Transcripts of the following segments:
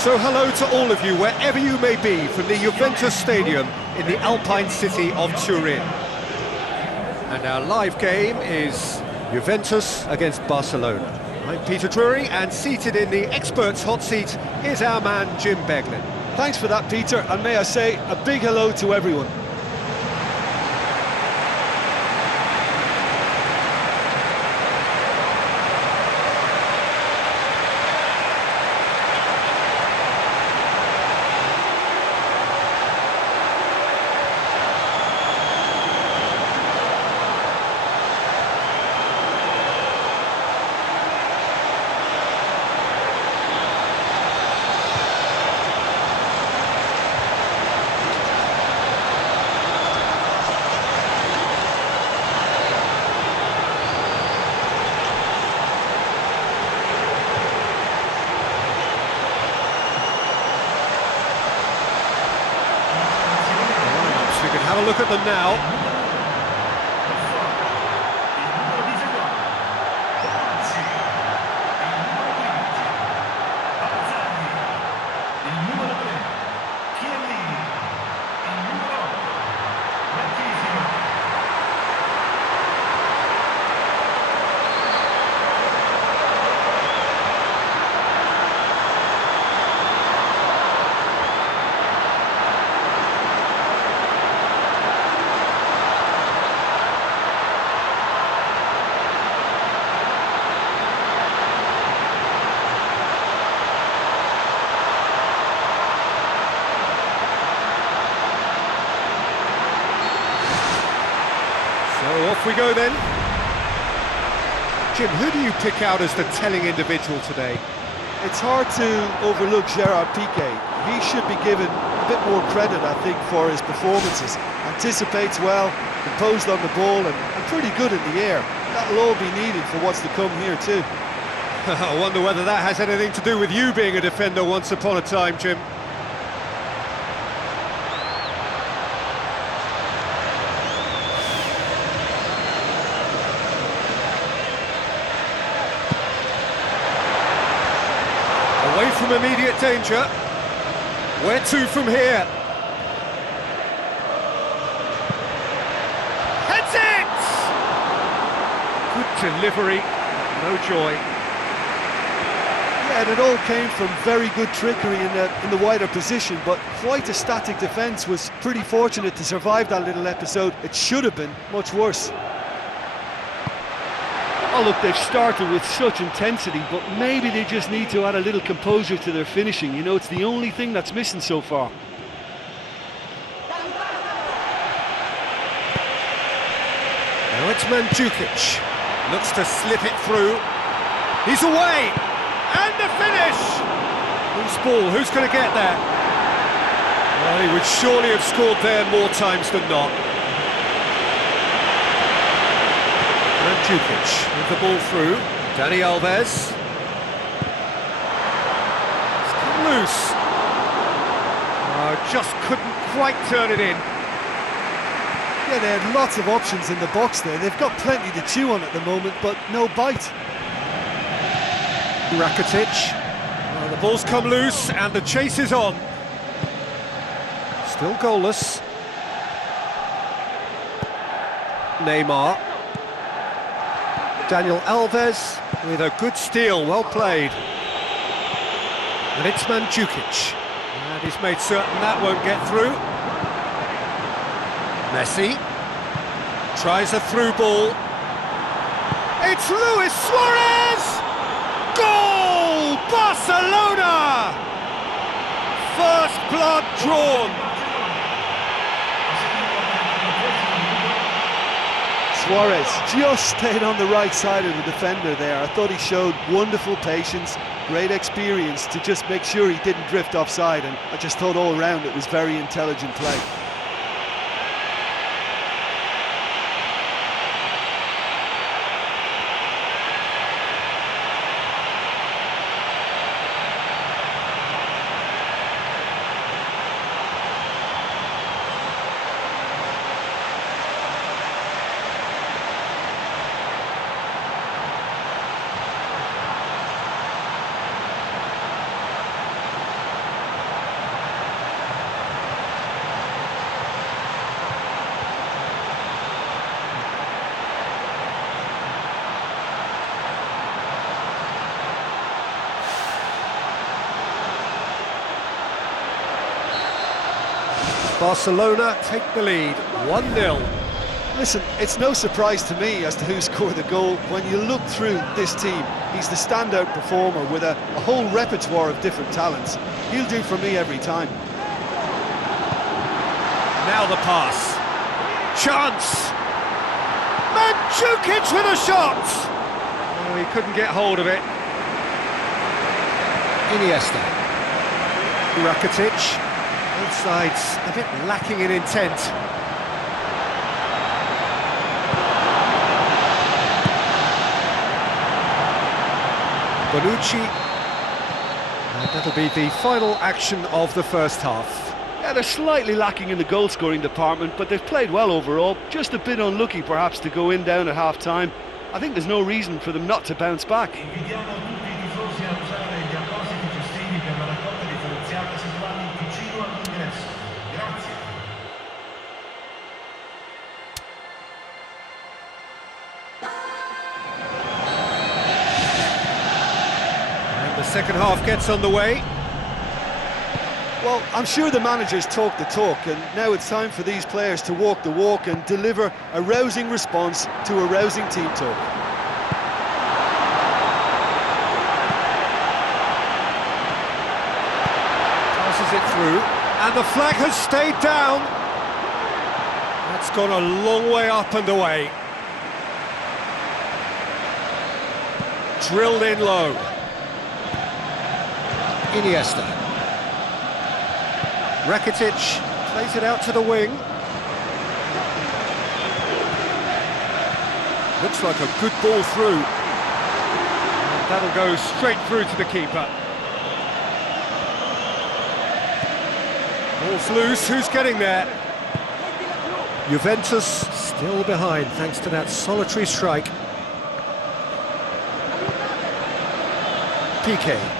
So hello to all of you, wherever you may be, from the Juventus Stadium in the Alpine city of Turin. And our live game is Juventus against Barcelona. I'm Peter Drury, and seated in the experts' hot seat is our man Jim Beglin. Thanks for that, Peter, and may I say a big hello to everyone. Have a look at them now. So off we go then. Jim, who do you pick out as the telling individual today? It's hard to overlook Gerard Piqué. He should be given a bit more credit, I think, for his performances. Anticipates well, composed on the ball, and pretty good in the air. That'll all be needed for what's to come here too. I wonder whether that has anything to do with you being a defender once upon a time, Jim. Away from immediate danger. Where to from here? Heads it! Good delivery, no joy. Yeah, and it all came from very good trickery in the wider position, but quite a static defence. Was pretty fortunate to survive that little episode. It should have been much worse. Oh look, they've started with such intensity, but maybe they just need to add a little composure to their finishing. You know, it's the only thing that's missing so far. Now it's Mandzukic. Looks to slip it through. He's away! And the finish! Whose ball? Who's going to get there? Well, he would surely have scored there more times than not. Mandzukic with the ball through. Dani Alves. It's come loose. Oh, just couldn't quite turn it in. Yeah, they had lots of options in the box there. They've got plenty to chew on at the moment, but no bite. Rakitic. Well, the ball's come loose and the chase is on. Still goalless. Neymar. Daniel Alves with a good steal, well played. And it's Mandzukic. And he's made certain that won't get through. Messi tries a through ball. It's Luis Suarez! Goal! Barcelona! First blood drawn. Suarez just stayed on the right side of the defender there. I thought he showed wonderful patience, great experience to just make sure he didn't drift offside, and I just thought all round it was very intelligent play. Barcelona take the lead, 1-0. Listen, it's no surprise to me as to who scored the goal. When you look through this team, he's the standout performer with a whole repertoire of different talents. He'll do for me every time. Now the pass. Chance! Mandzukic with a shot! Oh, he couldn't get hold of it. Iniesta. Rakitic. Both sides a bit lacking in intent. Bonucci, and that'll be the final action of the first half. Yeah, they're slightly lacking in the goal-scoring department, but they've played well overall. Just a bit unlucky, perhaps, to go in down at half-time. I think there's no reason for them not to bounce back. The second half gets underway. Well, I'm sure the managers talk the talk, and now it's time for these players to walk the walk and deliver a rousing response to a rousing team talk. Passes it through, and the flag has stayed down. That's gone a long way up and away. Drilled in low. Iniesta. Rakitic plays it out to the wing. Looks like a good ball through. And that'll go straight through to the keeper. Ball's loose, who's getting there? Juventus still behind thanks to that solitary strike. PK.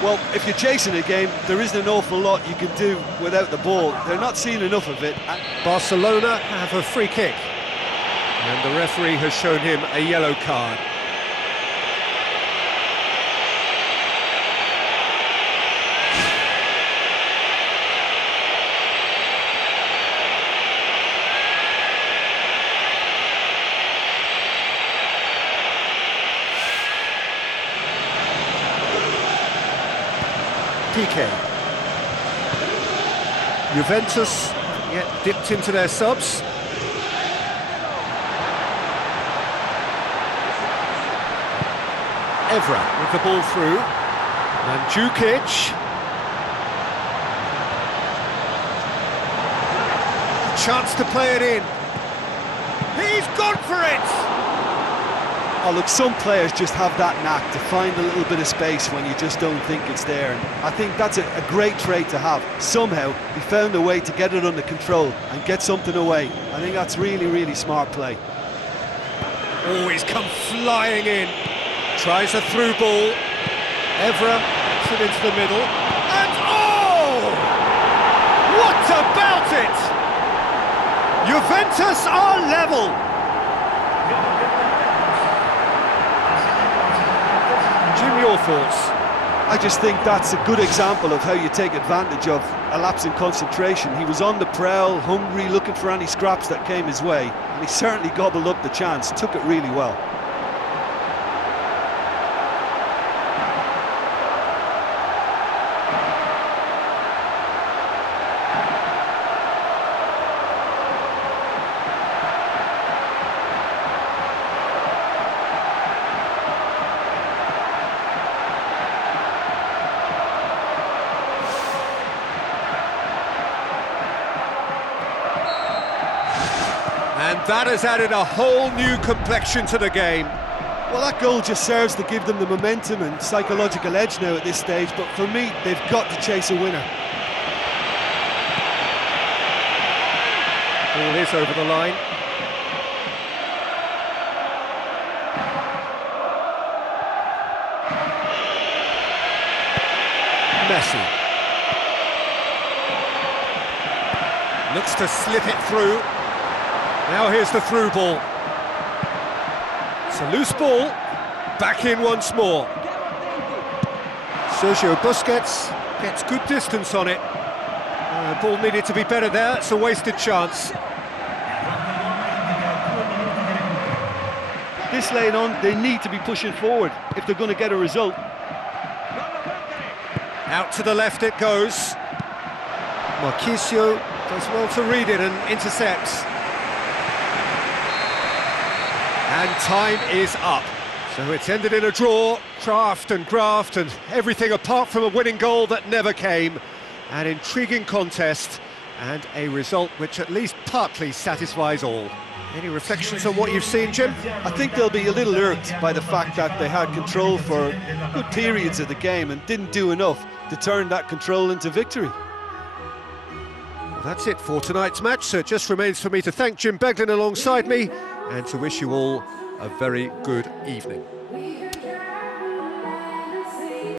Well, if you're chasing a game, there isn't an awful lot you can do without the ball. They're not seeing enough of it. Barcelona have a free kick. And the referee has shown him a yellow card. PK. Juventus yet dipped into their subs. Evra with the ball through. Mandzukic. A chance to play it in. He's gone for it! Oh, look, some players just have that knack to find a little bit of space when you just don't think it's there. And I think that's a great trait to have. Somehow, he found a way to get it under control and get something away. I think that's really, really smart play. Oh, he's come flying in. Tries a through ball. Evra puts it into the middle. And oh! What about it? Juventus are level. Jim, your thoughts? I just think that's a good example of how you take advantage of a lapse in concentration. He was on the prowl, hungry, looking for any scraps that came his way, and he certainly gobbled up the chance, took it really well. And that has added a whole new complexion to the game. Well, that goal just serves to give them the momentum and psychological edge now at this stage, but for me, they've got to chase a winner. Ball is over the line. Messi. Looks to slip it through. Now here's the through ball. It's a loose ball. Back in once more. Sergio Busquets gets good distance on it. Ball needed to be better there, it's a wasted chance. This late on, they need to be pushing forward if they're going to get a result. Out to the left it goes. Marquinhos does well to read it and intercepts. And time is up. So it's ended in a draw, craft and graft and everything apart from a winning goal that never came. An intriguing contest and a result which at least partly satisfies all. Any reflections on what you've seen, Jim? I think they'll be a little irked by the fact that they had control for good periods of the game and didn't do enough to turn that control into victory. Well, that's it for tonight's match, so it just remains for me to thank Jim Beglin alongside me and to wish you all a very good evening.